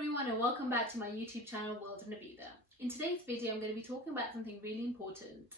everyone and welcome back to my YouTube channel World of Nabila. In today's video I'm going to be talking about something really important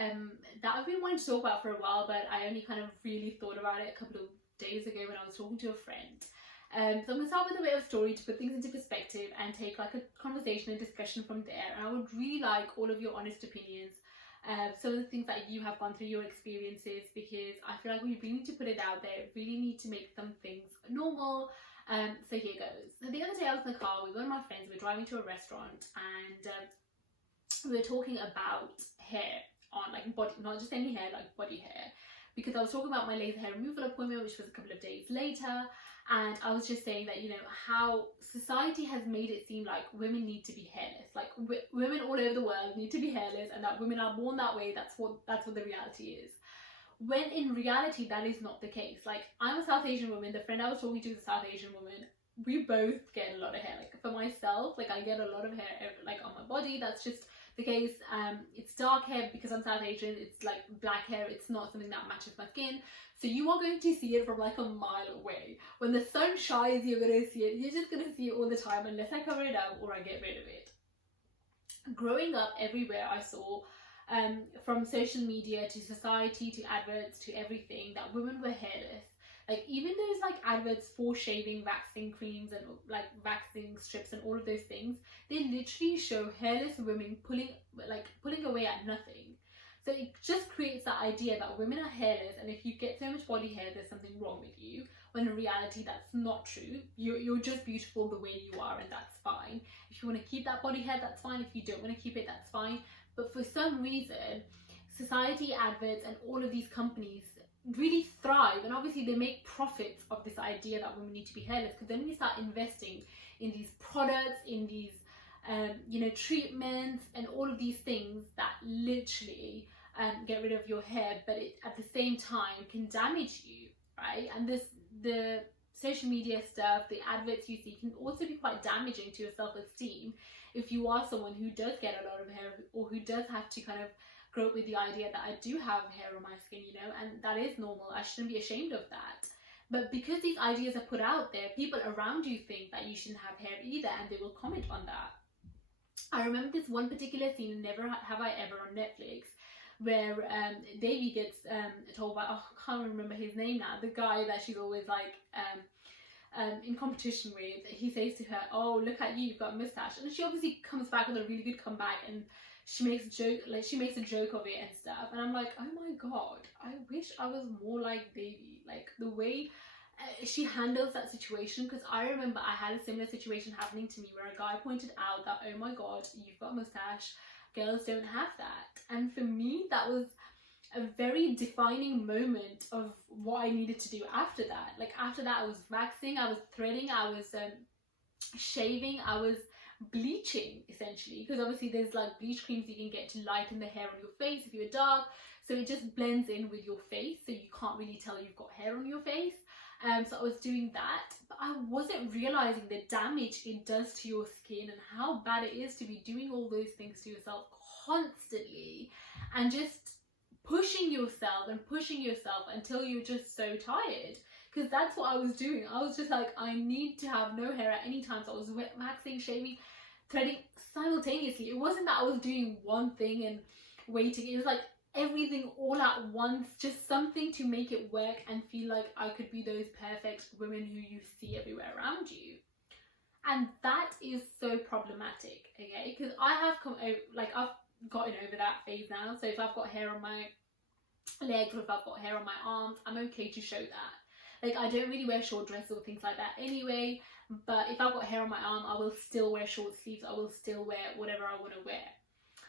that I've been wanting to talk about for a while, but I only kind of really thought about it a couple of days ago when I was talking to a friend. So I'm going to start with a bit of a story to put things into perspective and take like a conversation and discussion from there. And I would really like all of your honest opinions, some of the things that you have gone through, your experiences, because I feel like we really need to put it out there, really need to make some things normal. So here goes. So the other day I was in the car, we were with my friends, we were driving to a restaurant, and we were talking about hair on like body, not just any hair, like body hair, because I was talking about my laser hair removal appointment, which was a couple of days later, and I was just saying that, you know, how society has made it seem like women need to be hairless, like women all over the world need to be hairless, and that women are born that way. That's what the reality is. When in reality, that is not the case. Like, I'm a South Asian woman. The friend I was talking to is a South Asian woman. We both get a lot of hair. Like, for myself, like, I get a lot of hair, like, on my body. That's just the case. It's dark hair because I'm South Asian. It's, like, black hair. It's not something that matches my skin. So you are going to see it from, like, a mile away. When the sun shines, you're going to see it. You're just going to see it all the time unless I cover it up or I get rid of it. Growing up, everywhere I saw, from social media to society to adverts to everything, that women were hairless. Like, even those like adverts for shaving, waxing creams and like waxing strips and all of those things, they literally show hairless women pulling away at nothing. So it just creates that idea that women are hairless, and if you get so much body hair, there's something wrong with you, when in reality that's not true. You're just beautiful the way you are, and that's fine. If you want to keep that body hair, that's fine. If you don't want to keep it, that's fine. But for some reason, society, adverts, and all of these companies really thrive, and obviously they make profits of this idea that women need to be hairless, because then we start investing in these products, in these treatments and all of these things that literally get rid of your hair, but it at the same time can damage you, right? And the social media stuff, the adverts you see, can also be quite damaging to your self-esteem if you are someone who does get a lot of hair, or who does have to kind of grow up with the idea that I do have hair on my skin, you know, and that is normal. I shouldn't be ashamed of that. But because these ideas are put out there, people around you think that you shouldn't have hair either, and they will comment on that. I remember this one particular scene in Never Have I Ever on Netflix, where Devi gets told by, I can't remember his name now, the guy that she's always like in competition with. He says to her, "Oh, look at you, you've got a mustache," and she obviously comes back with a really good comeback, and she makes a joke of it and stuff. And I'm like, oh my god, I wish I was more like Devi, like the way she handles that situation. Because I remember I had a similar situation happening to me, where a guy pointed out that, oh my god, you've got a mustache, girls don't have that. And for me, that was a very defining moment of what I needed to do after that. Like, after that, I was waxing, I was threading, I was shaving, I was bleaching, essentially, because obviously there's like bleach creams you can get to lighten the hair on your face if you're dark, so it just blends in with your face, so you can't really tell you've got hair on your face. So I was doing that, but I wasn't realizing the damage it does to your skin, and how bad it is to be doing all those things to yourself constantly, and just pushing yourself until you're just so tired. Because that's what I was doing. I was just like, I need to have no hair at any time. So I was waxing, shaving, threading simultaneously. It wasn't that I was doing one thing and waiting. It was like everything all at once, just something to make it work and feel like I could be those perfect women who you see everywhere around you. And that is so problematic, okay? Because I have I've gotten over that phase now. So if I've got hair on my legs, or if I've got hair on my arms, I'm okay to show that. Like, I don't really wear short dresses or things like that anyway, but if I've got hair on my arm, I will still wear short sleeves, I will still wear whatever I want to wear.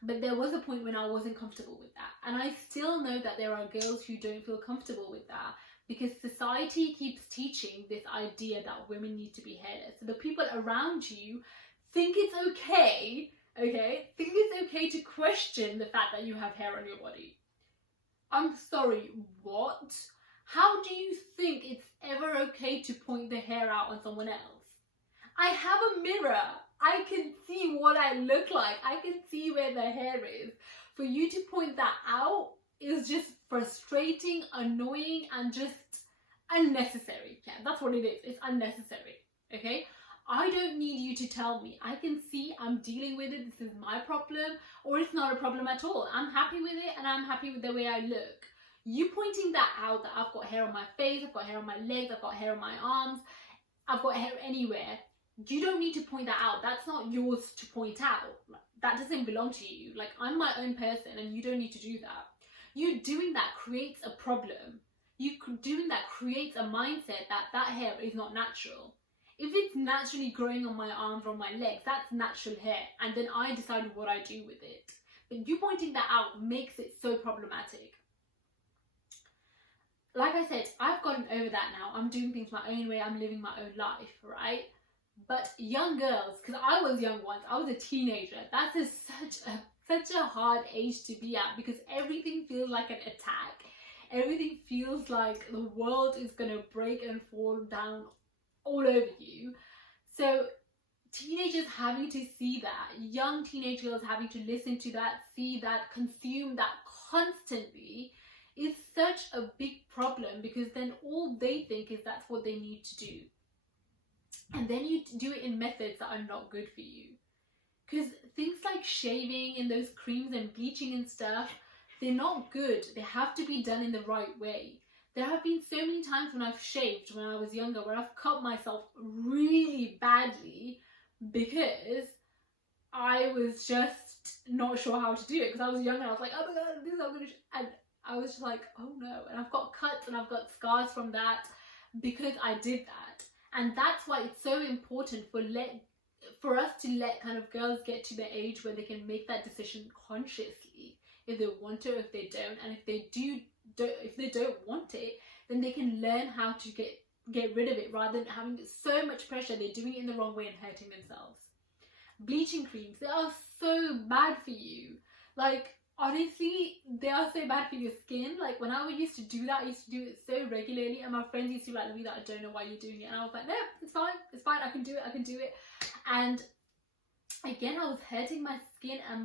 But there was a point when I wasn't comfortable with that, and I still know that there are girls who don't feel comfortable with that, because society keeps teaching this idea that women need to be hairless. So the people around you think it's okay, think it's okay to question the fact that you have hair on your body. I'm sorry, what? How do you think it's ever okay to point the hair out on someone else? I have a mirror. I can see what I look like. I can see where the hair is. For you to point that out is just frustrating, annoying, and just unnecessary. Yeah, that's what it is. It's unnecessary. Okay? I don't need you to tell me. I can see I'm dealing with it. This is my problem, or it's not a problem at all. I'm happy with it and I'm happy with the way I look. You pointing that out, that I've got hair on my face, I've got hair on my legs, I've got hair on my arms, I've got hair anywhere. You don't need to point that out. That's not yours to point out. That doesn't belong to you. Like, I'm my own person and you don't need to do that. You doing that creates a problem. You doing that creates a mindset that that hair is not natural. If it's naturally growing on my arms or on my legs, that's natural hair, and then I decide what I do with it. But you pointing that out makes it so problematic. Like I said, I've gotten over that now. I'm doing things my own way. I'm living my own life, right? But young girls, because I was young once, I was a teenager. That is such a hard age to be at, because everything feels like an attack. Everything feels like the world is going to break and fall down all over you. So teenagers having to see that, young teenage girls having to listen to that, see that, consume that constantly is such a big problem, because then all they think is that's what they need to do. And then you do it in methods that are not good for you. Because things like shaving and those creams and bleaching and stuff, they're not good. They have to be done in the right way. There have been so many times when I've shaved when I was younger, where I've cut myself really badly because I was just not sure how to do it. Because I was young and I was like, oh my god, this is how I'm gonna and I was just like, oh no. And I've got cuts and I've got scars from that because I did that. And that's why it's so important for us to let kind of girls get to the age where they can make that decision consciously, if they want to, if they don't. And if they don't want it, then they can learn how to get rid of it, rather than having so much pressure. They're doing it in the wrong way and hurting themselves. Bleaching creams, they are so bad for you. Like, honestly, they are so bad for your skin. Like, when I used to do that, I used to do it so regularly, and my friends used to be like, Louisa, I don't know why you're doing it. And I was like, no, it's fine, I can do it. And again, I was hurting my skin and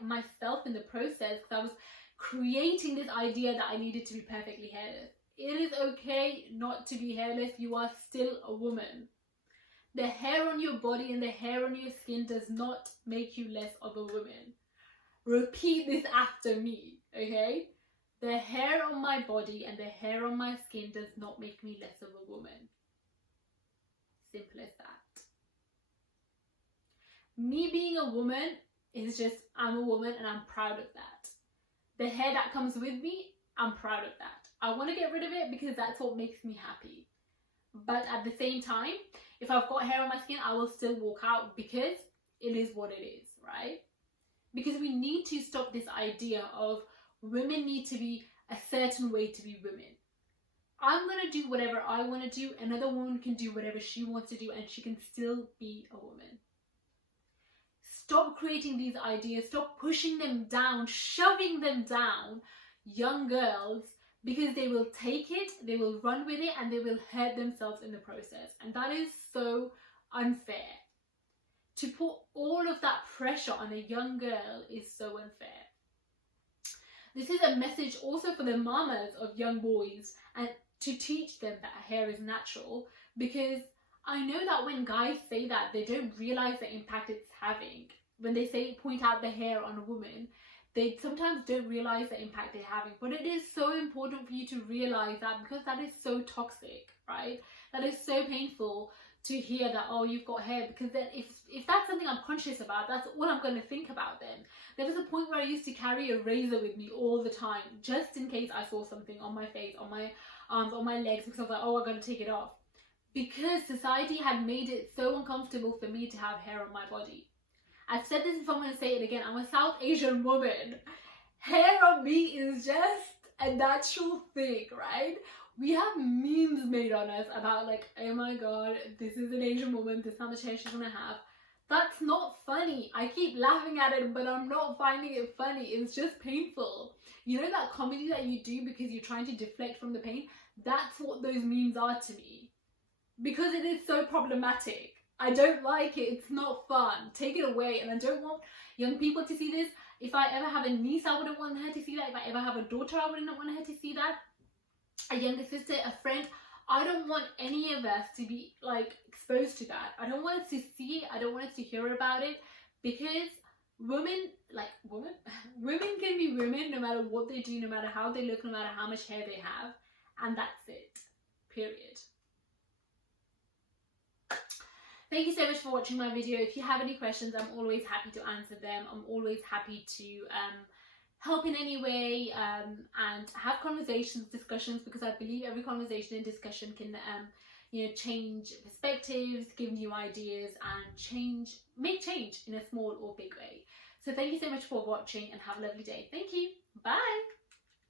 myself in the process, because I was creating this idea that I needed to be perfectly hairless. It is okay not to be hairless. You are still a woman. The hair on your body and the hair on your skin does not make you less of a woman. Repeat this after me, okay? The hair on my body and the hair on my skin does not make me less of a woman. Simple as that. Me being a woman is just, I'm a woman and I'm proud of that. The hair that comes with me, I'm proud of that. I want to get rid of it because that's what makes me happy. But at the same time, if I've got hair on my skin, I will still walk out, because it is what it is, right? Because we need to stop this idea of women need to be a certain way to be women. I'm going to do whatever I want to do. Another woman can do whatever she wants to do, and she can still be a woman. Stop creating these ideas. Stop pushing them down, shoving them down young girls, because they will take it, they will run with it, and they will hurt themselves in the process. And that is so unfair. To put all of that pressure on a young girl is so unfair. This is a message also for the mamas of young boys, and to teach them that hair is natural, because I know that when guys say that, they don't realize the impact it's having. When they say point out the hair on a woman, they sometimes don't realize the impact they're having. But it is so important for you to realize that, because that is so toxic, right? That is so painful to hear that, oh, you've got hair, because then if that's something I'm conscious about, that's all I'm going to think about then. There was a point where I used to carry a razor with me all the time, just in case I saw something on my face, on my arms, on my legs, because I was like, oh, I got to take it off. Because society had made it so uncomfortable for me to have hair on my body. I've said this before, I'm going to say it again. I'm a South Asian woman. Hair on me is just a natural thing, right? We have memes made on us about like, oh my god, this is an Asian woman, this is how much hair she's going to have. That's not funny. I keep laughing at it, but I'm not finding it funny. It's just painful. You know that comedy that you do because you're trying to deflect from the pain? That's what those memes are to me. Because it is so problematic. I don't like it. It's not fun. Take it away. And I don't want young people to see this. If I ever have a niece, I wouldn't want her to see that. If I ever have a daughter, I wouldn't want her to see that. A younger sister, a friend, I don't want any of us to be like exposed to that. I don't want us to see it. I don't want us to hear about it, because women can be women no matter what they do, no matter how they look, no matter how much hair they have, and that's it, period. Thank you so much for watching my video. If you have any questions, I'm always happy to answer them. I'm always happy to help in any way, and have conversations, discussions, because I believe every conversation and discussion can you know, change perspectives, give new ideas, and make change in a small or big way. So thank you so much for watching, and have a lovely day. Thank you. Bye.